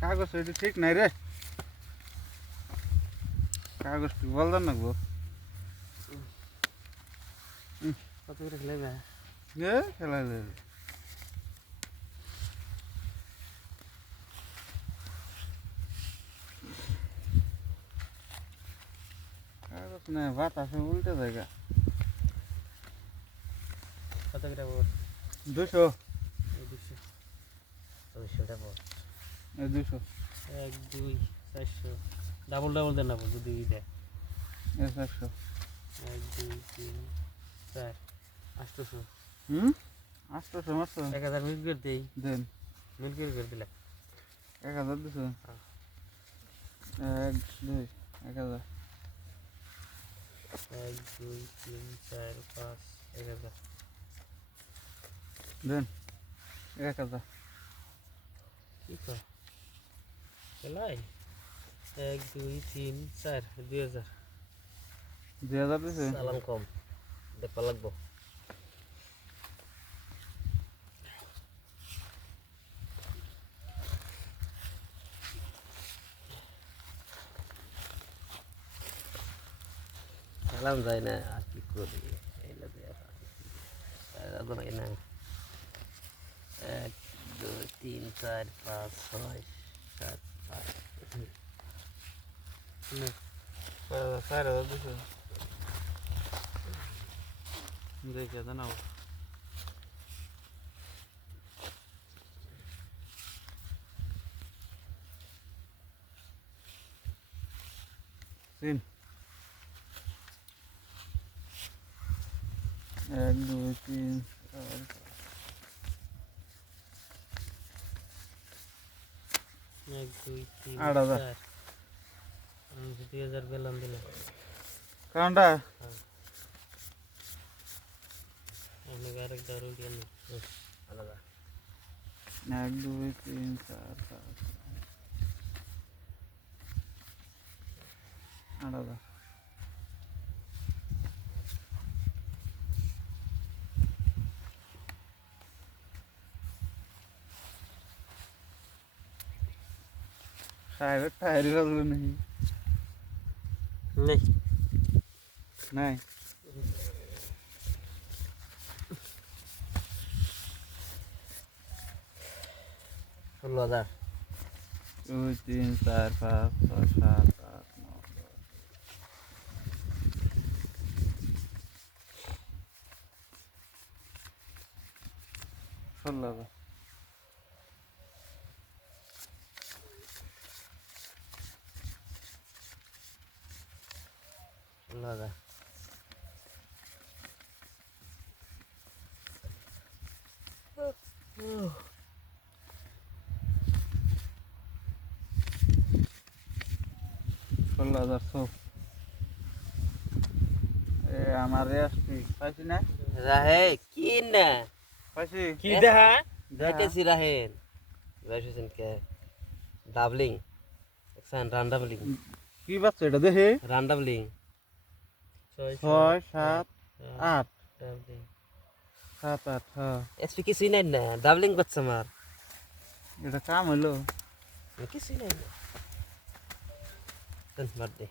কাগজ এটা ঠিক নাই রে, কাগজ বলদার নাকবো। কত করে খেলাইবা? খেলাইলে কাগজ না বাতাসে উল্টে জায়গা। কত করে বল? 200 200 200 বল। 200 1 2 400 ডাবল ডাবল দেন না বল যদি দেয়। 400 1 2 3 4 800 800 মারছো 1000 মিল করে দেই। দেন মিল করে দিলা 1000 দিছো। 1 2 1000 1 2 3 4 5 1000 দেন 1000 কি কর খেলাই 1 2 3 4 2000 2000 দিছো। সালাম কম দেখা লাগবো। সালাম যায় না আর কি করি এই লাগে আর না 1 2 3 4 5 6 7 8 4000 দিছো। দেখে জানাও সিন 1 2 3 4 1 2 3 8,000 4 আমি 2000 পেলাম দিলাম কারণটা আমি আরেক দারু দিয়ে নি আলাদা 1 2 3 4 5 8,000 সাহেবের টায়ারি লাগলো নাকি নেই নাই 16000 2 3 4 5 6 7 8 9 16,000 16000 16,000 সব আমার রেস্টি পাইছি না রাহে কি না পাইছি কি দেখা দেখেছি রাহেন রাইসেন কে ডাবলিং একসান রান্ডাবলিং কি বাচ্চা এটা দেখে রান্ডাবলিং 6 7 8 ডাবলিং 7 8 হ্যাঁ এসপি কিছু নাই না ডাবলিং বাচ্চা আমার এটা কাম হলো কিছু নাই না বাদ দে